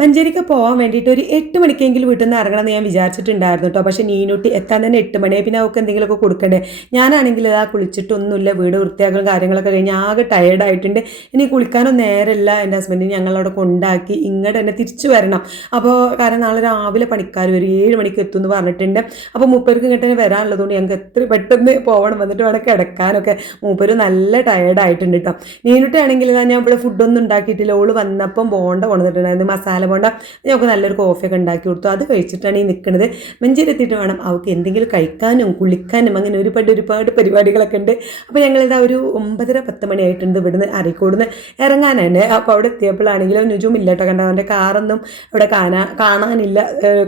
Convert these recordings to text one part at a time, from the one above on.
മഞ്ചേരിക്ക് പോകാൻ വേണ്ടിയിട്ട് ഒരു 8 മണിക്കെങ്കിലും വീട്ടിൽ നിന്ന് ഇറങ്ങണമെന്ന് ഞാൻ വിചാരിച്ചിട്ടുണ്ടായിരുന്നു കേട്ടോ. പക്ഷേ നീനൂട്ടി എത്താൻ തന്നെ 8 മണിയായി. പിന്നെ അവൾക്ക് എന്തെങ്കിലുമൊക്കെ കൊടുക്കണ്ടേ. ഞാനാണെങ്കിൽ ഇതാ കുളിച്ചിട്ടൊന്നുമില്ല, വീട് വൃത്തിയാക്കലും കാര്യങ്ങളൊക്കെ കഴിഞ്ഞ് ആകെ ടയേർഡായിട്ടുണ്ട്. ഇനി കുളിക്കാനൊന്നും നേരമില്ല. എൻ്റെ ഹസ്ബൻഡിന് ഞങ്ങളവിടെ കൊണ്ടാക്കി ഇങ്ങോട്ട് തന്നെ തിരിച്ചു വരണം. അപ്പോൾ കാരണം നാളെ രാവിലെ പണിക്കാർ വരും, 7 മണിക്ക് എത്തും എന്ന് പറഞ്ഞിട്ടുണ്ട്. അപ്പോൾ മൂപ്പർക്ക് ഇങ്ങോട്ട് തന്നെ വരാനുള്ളതുകൊണ്ട് ഞങ്ങൾക്ക് എത്ര പെട്ടെന്ന് പോകണം, വന്നിട്ട് വേണം കിടക്കാനൊക്കെ. മൂപ്പര് നല്ല ടയേർഡായിട്ടുണ്ട് കേട്ടോ. നീനൂട്ടി ആണെങ്കിൽ ഞാൻ ഇവിടെ ഫുഡൊന്നും ഉണ്ടാക്കിയിട്ടില്ല. ഓള് വന്നപ്പം ബോണ്ട കൊണ്ടുവന്നിട്ടുണ്ടായിരുന്നു, മസാല പോണ്ട. ഞങ്ങൾക്ക് നല്ലൊരു കോഫിയൊക്കെ ഉണ്ടാക്കി കൊടുത്തു. അത് കഴിച്ചിട്ടാണ് ഈ നിൽക്കുന്നത്. മഞ്ചേരി എത്തിയിട്ട് വേണം അവൾക്ക് എന്തെങ്കിലും കഴിക്കാനും കുളിക്കാനും അങ്ങനെ ഒരുപാട് പരിപാടികളൊക്കെ ഉണ്ട്. അപ്പോൾ ഞങ്ങളിതാ ഒരു 9:30-10 മണിയായിട്ടുണ്ട് ഇവിടുന്ന് അരീക്കോടുന്ന് ഇറങ്ങാനാണ്. അപ്പോൾ അവിടെ എത്തിയപ്പോഴാണെങ്കിലും നുജും ഇല്ല കേട്ടോ. കണ്ട അവൻ്റെ കാറൊന്നും ഇവിടെ കാണാനില്ല,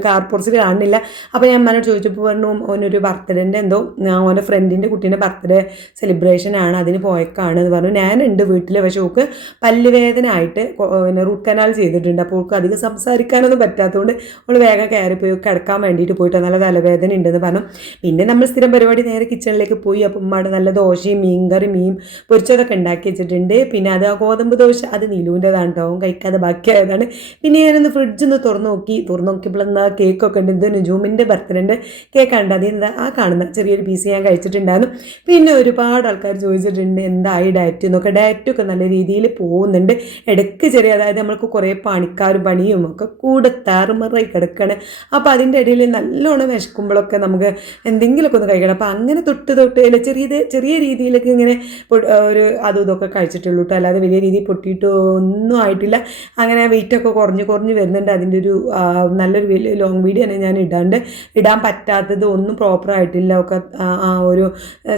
കാർ പോർച്ചിൽ കാണുന്നില്ല. അപ്പോൾ ഞാൻ അമ്മനോട് ചോദിച്ചപ്പോൾ പറഞ്ഞു ഓനൊരു ബർത്ത്ഡേൻ്റെ എന്തോ ഓൻ്റെ ഫ്രണ്ടിൻ്റെ കുട്ടീൻ്റെ ബർത്ത്ഡേ സെലിബ്രേഷനാണ്, അതിന് പോയേക്കാണ് എന്ന് പറഞ്ഞു. ഞാനുണ്ട് വീട്ടിൽ, പക്ഷേ ഓൾക്ക് പല്ലുവേദന ആയിട്ട് പിന്നെ റൂട്ട് കനാൽ ചെയ്തിട്ടുണ്ട്. അപ്പോൾ ഓൾക്ക് അധികം സംസാരിക്കാനൊന്നും പറ്റാത്തതുകൊണ്ട് അവൾ വേഗം കയറിപ്പോയി കിടക്കാൻ വേണ്ടിയിട്ട് പോയിട്ട് നല്ല തലവേദന ഉണ്ടെന്ന് പറഞ്ഞു. പിന്നെ നമ്മൾ സ്ഥിരം പരിപാടി നേരെ കിച്ചണിലേക്ക് പോയി. അപ്പം ഉമ്മയുടെ നല്ല ദോശയും മീൻകറി മീൻ പൊരിച്ചതൊക്കെ ഉണ്ടാക്കി വെച്ചിട്ടുണ്ട്. പിന്നെ അത് ഗോതമ്പ് ദോശ അത് നീലുവിൻ്റെതാണ് കേട്ടോ, കഴിക്കാതെ ബാക്കിയായതാണ്. പിന്നെ ഞാനൊന്ന് ഫ്രിഡ്ജൊന്ന് തുറന്നു നോക്കിയപ്പോൾ എന്താ കേക്കൊക്കെ ഉണ്ട്. ഇത് നുജൂമിൻ്റെ ബർത്ത്ഡേൻ്റെ കേക്കാണ്. അതിൽ എന്താ ആ കാണുന്ന ചെറിയൊരു പീസ് ഞാൻ കഴിച്ചിട്ടുണ്ടായിരുന്നു. പിന്നെ ഒരുപാട് ആൾക്കാർ ചോദിച്ചിട്ടുണ്ട് എന്തായി ഡയറ്റ് എന്നൊക്കെ. ഡയറ്റൊക്കെ നല്ല രീതിയിൽ പോകുന്നുണ്ട്. ഇടയ്ക്ക് ചെറിയ, അതായത് നമ്മൾക്ക് കുറേ പണിയും ഒക്കെ കൂടെ താറുമാറായി കിടക്കുകയാണ്. അപ്പോൾ അതിൻ്റെ ഇടയിൽ നല്ലോണം വിശക്കുമ്പോഴൊക്കെ നമുക്ക് എന്തെങ്കിലുമൊക്കെ ഒന്ന് കഴിക്കണം. അപ്പോൾ അങ്ങനെ തൊട്ട് ചെറിയ രീതിയിലൊക്കെ ഇങ്ങനെ ഒരു അതും ഇതൊക്കെ കഴിച്ചിട്ടുള്ളൂ കേട്ടോ. അല്ലാതെ വലിയ രീതിയിൽ പൊട്ടിയിട്ടോ ഒന്നും ആയിട്ടില്ല. അങ്ങനെ വെയിറ്റൊക്കെ കുറഞ്ഞ് വരുന്നുണ്ട്. അതിൻ്റെ ഒരു നല്ലൊരു വലിയ ലോങ് വീഡിയോ തന്നെ ഞാൻ ഇടാൻ പറ്റാത്തത് ഒന്നും പ്രോപ്പറായിട്ടില്ല, ഒക്കെ ഒരു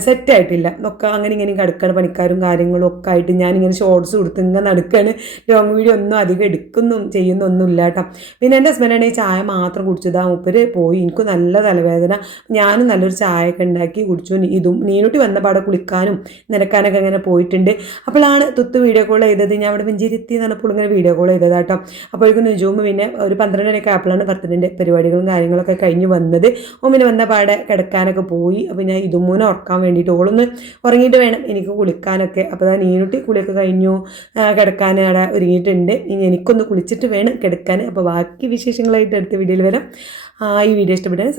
സെറ്റായിട്ടില്ല, ഒക്കെ അങ്ങനെ ഇങ്ങനെ കിടക്കുകയാണ്. പണിക്കാരും കാര്യങ്ങളും ഒക്കെ ആയിട്ട് ഞാനിങ്ങനെ ഷോർട്സ് കൊടുത്ത് ഇങ്ങനെ നടക്കുകയാണ്. ലോങ് വീഡിയോ ഒന്നും അധികം ചെയ്യുന്നൊന്നുമില്ല കേട്ടോ. പിന്നെ എൻ്റെ ഹസ്ബൻഡാണെങ്കിൽ ചായ മാത്രം കുടിച്ചതാ, മൂപ്പര് പോയി. എനിക്ക് നല്ല തലവേദന, ഞാനും നല്ലൊരു ചായയൊക്കെ ഉണ്ടാക്കി കുടിച്ചു. നീനൂട്ടി വന്നപാടെ കുളിക്കാനും നിരക്കാനൊക്കെ അങ്ങനെ പോയിട്ടുണ്ട്. അപ്പോഴാണ് തുത്ത് വീഡിയോ കോൾ ചെയ്തത്. ഞാൻ അവിടെ മഞ്ചേരി എത്തി എന്നപ്പോൾ ഇങ്ങനെ വീഡിയോ കോൾ ചെയ്തത് കേട്ടോ. അപ്പോഴേക്കും നുജൂമ് പിന്നെ ഒരു 12 മണിയൊക്കെ ആയപ്പോഴാണ് ബർത്ത്ഡേൻ്റെ പരിപാടികളും കാര്യങ്ങളൊക്കെ കഴിഞ്ഞ് വന്നത്. ഓമിന് വന്നപാടെ കിടക്കാനൊക്കെ പോയി. അപ്പോൾ ഞാൻ ഇതുമൂനെ ഉറക്കാൻ വേണ്ടിയിട്ട്, ഓളൊന്ന് ഉറങ്ങിയിട്ട് വേണം എനിക്ക് കുളിക്കാനൊക്കെ. അപ്പോൾ അതാ നീനൂട്ടി കുളിയൊക്കെ കഴിഞ്ഞു, കിടക്കാൻ അവിടെ ഒരുങ്ങിയിട്ടുണ്ട്. ഇനി എനിക്കൊന്ന് കുളിച്ചിട്ട് വേണം കിടക്കാൻ. അപ്പോൾ ബാക്കി വിശേഷങ്ങളായിട്ട് അടുത്ത വീഡിയോയിൽ വരാം. ഈ വീഡിയോ ഇഷ്ടപ്പെട്ടാൽ